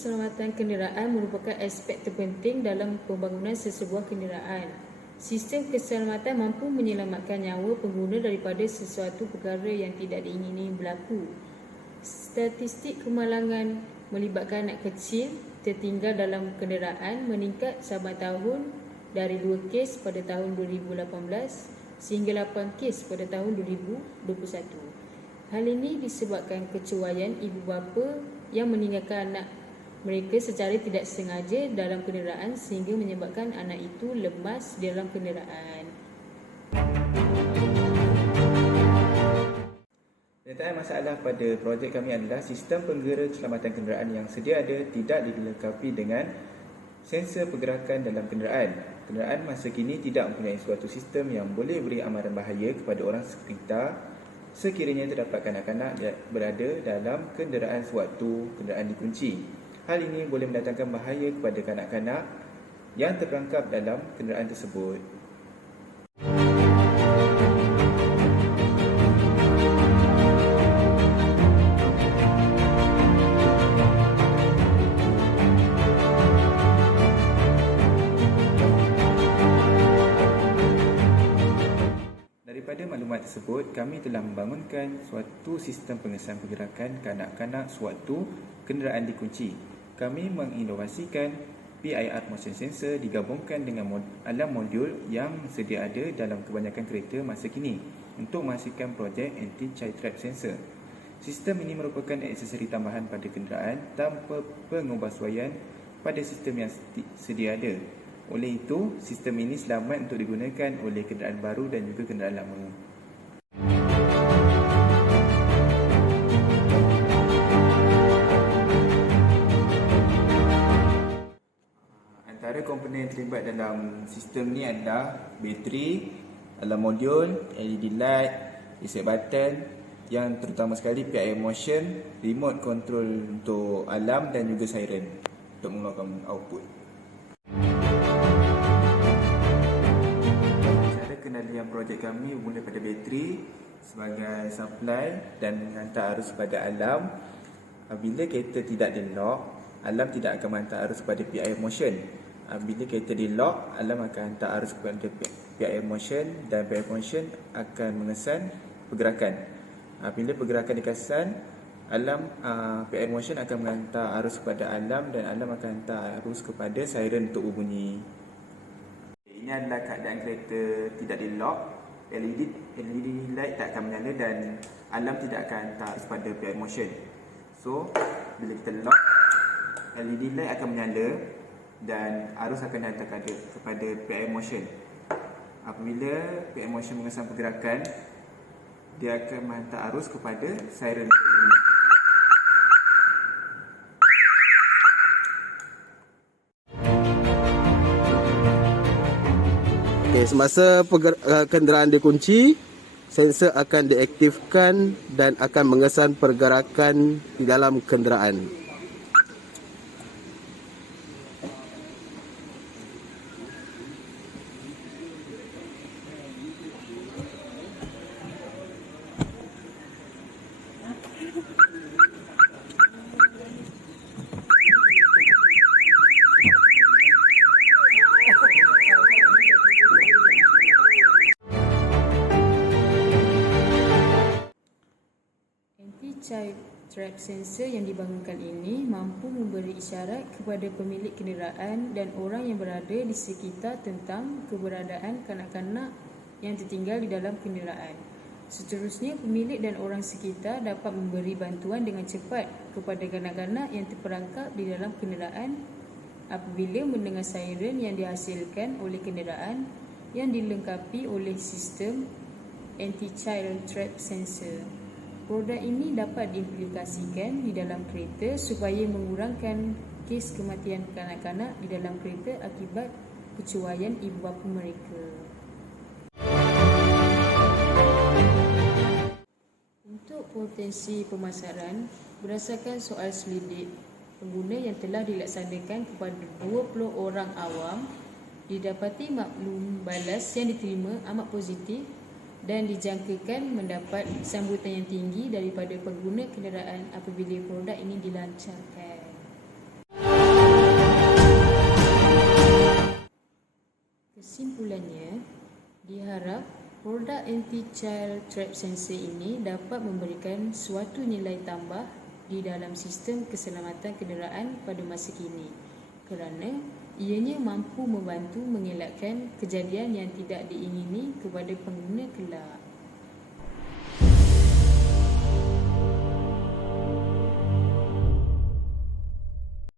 keselamatan kenderaan merupakan aspek terpenting dalam pembangunan sesebuah kenderaan. Sistem keselamatan mampu menyelamatkan nyawa pengguna daripada sesuatu perkara yang tidak diingini berlaku. Statistik kemalangan melibatkan anak kecil tertinggal dalam kenderaan meningkat saban tahun dari 2 kes pada tahun 2018 sehingga 8 kes pada tahun 2021. Hal ini disebabkan kecuaian ibu bapa yang meninggalkan anak mereka secara tidak sengaja dalam kenderaan sehingga menyebabkan anak itu lemas dalam kenderaan. Penyataan masalah pada projek kami adalah sistem penggera keselamatan kenderaan yang sedia ada tidak dilengkapi dengan sensor pergerakan dalam kenderaan. Kenderaan masa kini tidak mempunyai suatu sistem yang boleh beri amaran bahaya kepada orang sekitar sekiranya terdapat kanak-kanak berada dalam kenderaan sewaktu kenderaan dikunci. Hal ini boleh mendatangkan bahaya kepada kanak-kanak yang terperangkap dalam kenderaan tersebut. Daripada maklumat tersebut, kami telah membangunkan suatu sistem pengesan pergerakan kanak-kanak sewaktu kenderaan dikunci. Kami menginovasikan PIR motion sensor digabungkan dengan alam modul yang sedia ada dalam kebanyakan kereta masa kini untuk menghasilkan projek anti-child trap sensor. Sistem ini merupakan aksesori tambahan pada kenderaan tanpa pengubahsuaian pada sistem yang sedia ada. Oleh itu, sistem ini selamat untuk digunakan oleh kenderaan baru dan juga kenderaan lama. Antara komponen yang terlibat dalam sistem ni adalah bateri, alam modul, LED light, reset button, yang terutama sekali PIR motion, remote control untuk alarm dan juga siren untuk mengeluarkan output. Kenalian projek kami bermula pada bateri sebagai supply dan menghantar arus kepada alarm. Bila kereta tidak di-lock, alarm tidak akan menghantar arus kepada PIR motion. Bila kereta di-lock, alarm akan hantar arus kepada PIR motion dan PIR motion akan mengesan pergerakan. Bila pergerakan dikesan, alarm PIR motion akan menghantar arus kepada alarm dan alarm akan hantar arus kepada siren untuk berbunyi. Ini adalah keadaan kereta tidak di-lock, LED light tak akan menyala dan alarm tidak akan hantar arus pada PIR motion. So, bila kita lock, LED light akan menyala dan arus akan hantar kepada PIR motion. Apabila PIR motion mengesan pergerakan, dia akan menghantar arus kepada siren. Semasa kenderaan dikunci, sensor akan diaktifkan dan akan mengesan pergerakan di dalam kenderaan. Anti-child trap sensor yang dibangunkan ini mampu memberi isyarat kepada pemilik kenderaan dan orang yang berada di sekitar tentang keberadaan kanak-kanak yang tertinggal di dalam kenderaan. Seterusnya, pemilik dan orang sekitar dapat memberi bantuan dengan cepat kepada kanak-kanak yang terperangkap di dalam kenderaan apabila mendengar siren yang dihasilkan oleh kenderaan yang dilengkapi oleh sistem anti-child trap sensor. Produk ini dapat diaplikasikan di dalam kereta supaya mengurangkan kes kematian kanak-kanak di dalam kereta akibat kecuaian ibu bapa mereka. Untuk potensi pemasaran, berdasarkan soal selidik pengguna yang telah dilaksanakan kepada 20 orang awam, didapati maklum balas yang diterima amat positif dan dijangkakan mendapat sambutan yang tinggi daripada pengguna kenderaan apabila produk ini dilancarkan. Kesimpulannya, diharap produk anti-child trap sensor ini dapat memberikan suatu nilai tambah di dalam sistem keselamatan kenderaan pada masa kini kerana ianya mampu membantu mengelakkan kejadian yang tidak diingini kepada pengguna kelak.